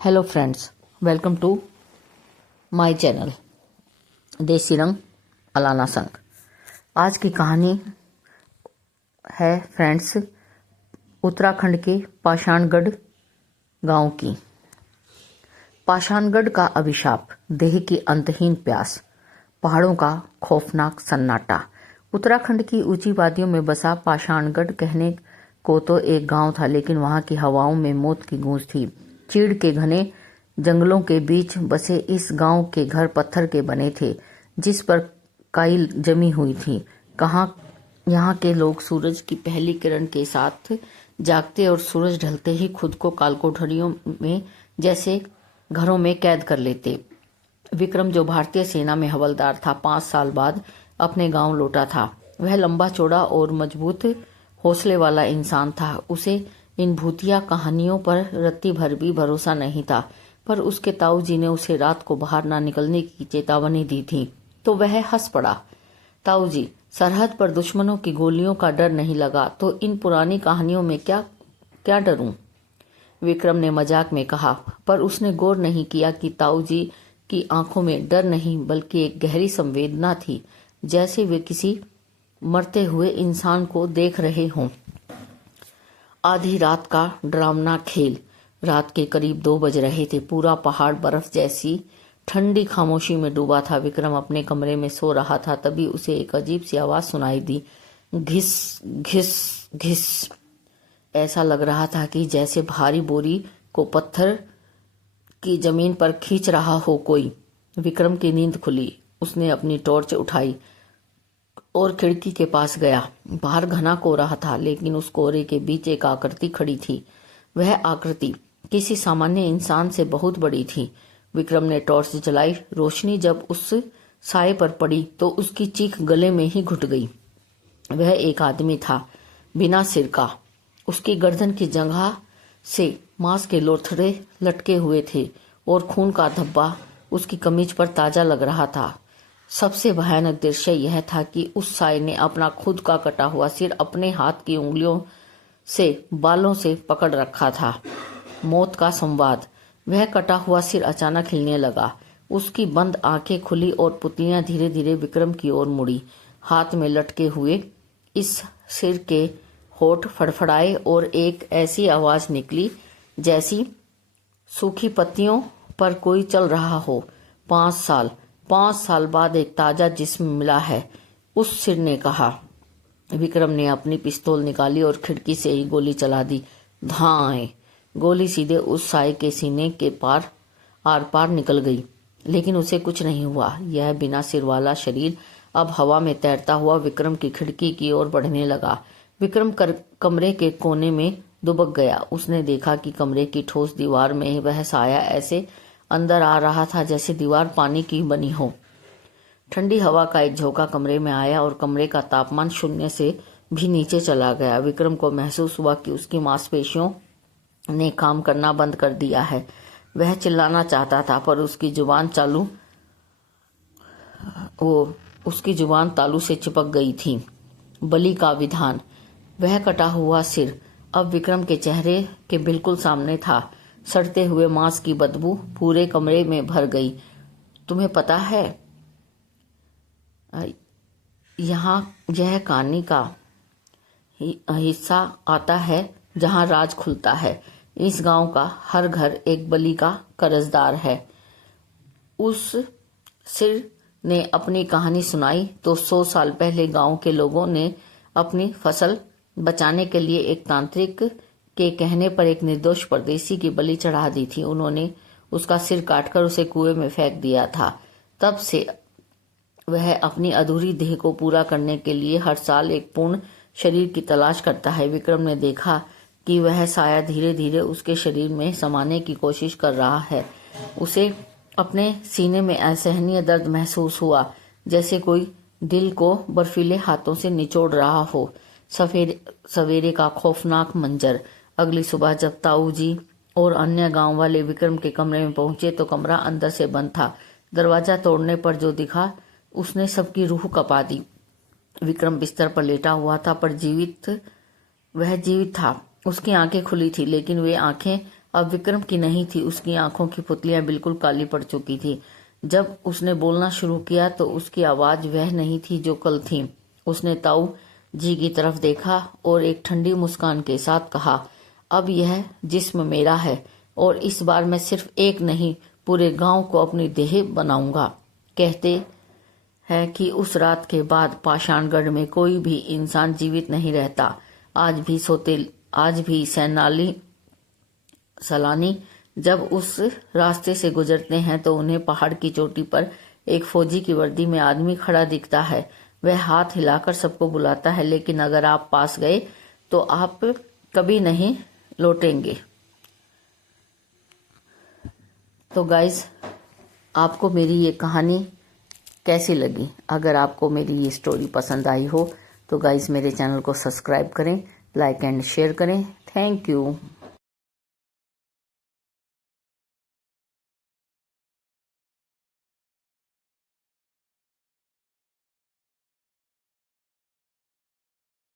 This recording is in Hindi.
Hello friends, welcome to my channel Desi Rang Alana संग। आज की कहानी है फ्रेंड्स उत्तराखंड के पाषाणगढ़ गांव की। पाषाणगढ़ का अभिशाप, देह की अंतहीन प्यास, पहाड़ों का खौफनाक सन्नाटा। उत्तराखंड की ऊंची वादियों में बसा पाषाणगढ़ कहने को तो एक गांव था, लेकिन वहां की हवाओं में मौत की गूंज थी। चीड़ के घने जंगलों के बीच बसे इस गांव के घर पत्थर के बने थे, जिस पर काई जमी हुई थी। यहाँ के लोग सूरज की पहली किरण के साथ जागते और सूरज ढलते ही खुद को कालकोठरियों में जैसे घरों में कैद कर लेते। विक्रम, जो भारतीय सेना में हवलदार था, 5 साल बाद अपने गांव लौटा था। वह लंबा चौड़ा और मजबूत हौसले वाला इंसान था। उसे इन भूतिया कहानियों पर रत्ती भर भी भरोसा नहीं था, पर उसके ताऊ जी ने उसे रात को बाहर ना निकलने की चेतावनी दी थी तो वह हंस पड़ा। ताऊ जी, सरहद पर दुश्मनों की गोलियों का डर नहीं लगा तो इन पुरानी कहानियों में क्या डरूं? विक्रम ने मजाक में कहा, पर उसने गौर नहीं किया कि ताऊ जी की आंखों में डर नहीं बल्कि एक गहरी संवेदना थी, जैसे वे किसी मरते हुए इंसान को देख रहे हों। आधी रात का डरावना खेल। रात के करीब 2 बज रहे थे। पूरा पहाड़ बर्फ जैसी ठंडी खामोशी में डूबा था। विक्रम अपने कमरे में सो रहा था, तभी उसे एक अजीब सी आवाज सुनाई दी। घिस घिस घिस। ऐसा लग रहा था कि जैसे भारी बोरी को पत्थर की जमीन पर खींच रहा हो कोई। विक्रम की नींद खुली। उसने अपनी टॉर्च उठाई और खिड़की के पास गया। बाहर घना कोहरा था, लेकिन उस कोहरे के बीच एक आकृति खड़ी थी। वह आकृति किसी सामान्य इंसान से बहुत बड़ी थी। विक्रम ने टॉर्च जलाई। रोशनी जब उस साए पर पड़ी तो उसकी चीख गले में ही घुट गई। वह एक आदमी था, बिना सिर का। उसकी गर्दन की जगह से मांस के लोथड़े लटके हुए थे और खून का धब्बा उसकी कमीज पर ताजा लग रहा था। सबसे भयानक दृश्य यह था कि उस साए ने अपना खुद का कटा हुआ सिर अपने हाथ की उंगलियों से बालों से पकड़ रखा था। मौत का संवाद। वह कटा हुआ सिर अचानक हिलने लगा। उसकी बंद आंखें खुली और पुतलियां धीरे धीरे विक्रम की ओर मुड़ी। हाथ में लटके हुए इस सिर के होठ फड़फड़ाए और एक ऐसी आवाज निकली जैसी सूखी पत्तियों पर कोई चल रहा हो। 5 साल बाद एक ताजा जिस्म मिला है, उस सिर ने कहा। विक्रम ने अपनी पिस्तौल निकाली और खिड़की से ही गोली चला दी। धाएं। गोली सीधे उस साए के सीने के आर पार निकल गई, लेकिन उसे कुछ नहीं हुआ। यह बिना सिर वाला शरीर अब हवा में तैरता हुआ विक्रम की खिड़की की ओर बढ़ने लगा। विक्रम कमरे के कोने में दुबक गया। उसने देखा कि कमरे की ठोस दीवार में वह साया ऐसे अंदर आ रहा था जैसे दीवार पानी की बनी हो। ठंडी हवा का एक झोंका कमरे में आया और कमरे का तापमान 0 से भी नीचे चला गया। विक्रम को महसूस हुआ कि उसकी मांसपेशियों ने काम करना बंद कर दिया है। वह चिल्लाना चाहता था, पर उसकी जुबान तालू से चिपक गई थी। बलि का विधान। वह कटा हुआ सिर अब विक्रम के चेहरे के बिल्कुल सामने था। सड़ते हुए मांस की बदबू पूरे कमरे में भर गई। तुम्हें पता है, यहाँ यह कहानी का हिस्सा आता है जहाँ राज खुलता है। इस गांव का हर घर एक बलि का कर्जदार है। उस सिर ने अपनी कहानी सुनाई तो 100 साल पहले गांव के लोगों ने अपनी फसल बचाने के लिए एक तांत्रिक के कहने पर एक निर्दोष परदेसी की बलि चढ़ा दी थी। उन्होंने उसका सिर काटकर उसे कुएं में फेंक दिया था। तब से वह अपनी अधूरी देह को पूरा करने के लिए हर साल एक पूर्ण शरीर की तलाश करता है। विक्रम ने देखा कि वह साया धीरे धीरे उसके शरीर में समाने की कोशिश कर रहा है। उसे अपने सीने में असहनीय दर्द महसूस हुआ, जैसे कोई दिल को बर्फीले हाथों से निचोड़ रहा हो। सवेरे का खौफनाक मंजर। अगली सुबह जब ताऊ जी और अन्य गांव वाले विक्रम के कमरे में पहुंचे तो कमरा अंदर से बंद था। दरवाजा तोड़ने पर जो दिखा उसने सबकी रूह कपा दी। विक्रम बिस्तर पर लेटा हुआ था, पर वह जीवित था। उसकी आंखें खुली थी, लेकिन वे आंखें अब विक्रम की नहीं थी। उसकी आंखों की पुतलियां बिल्कुल काली पड़ चुकी थी। जब उसने बोलना शुरू किया तो उसकी आवाज वह नहीं थी जो कल थी। उसने ताऊ जी की तरफ देखा और एक ठंडी मुस्कान के साथ कहा, अब यह जिस्म मेरा है और इस बार मैं सिर्फ एक नहीं पूरे गांव को अपनी देह बनाऊंगा। कहते हैं कि उस रात के बाद पाषाणगढ़ में कोई भी इंसान जीवित नहीं रहता। आज भी सैलानी जब उस रास्ते से गुजरते हैं तो उन्हें पहाड़ की चोटी पर एक फौजी की वर्दी में आदमी खड़ा दिखता है। वह हाथ हिलाकर सबको बुलाता है, लेकिन अगर आप पास गए तो आप कभी नहीं लौटेंगे। तो गाइस, आपको मेरी ये कहानी कैसी लगी? अगर आपको मेरी ये स्टोरी पसंद आई हो तो गाइस मेरे चैनल को सब्सक्राइब करें, लाइक एंड शेयर करें। Thank you.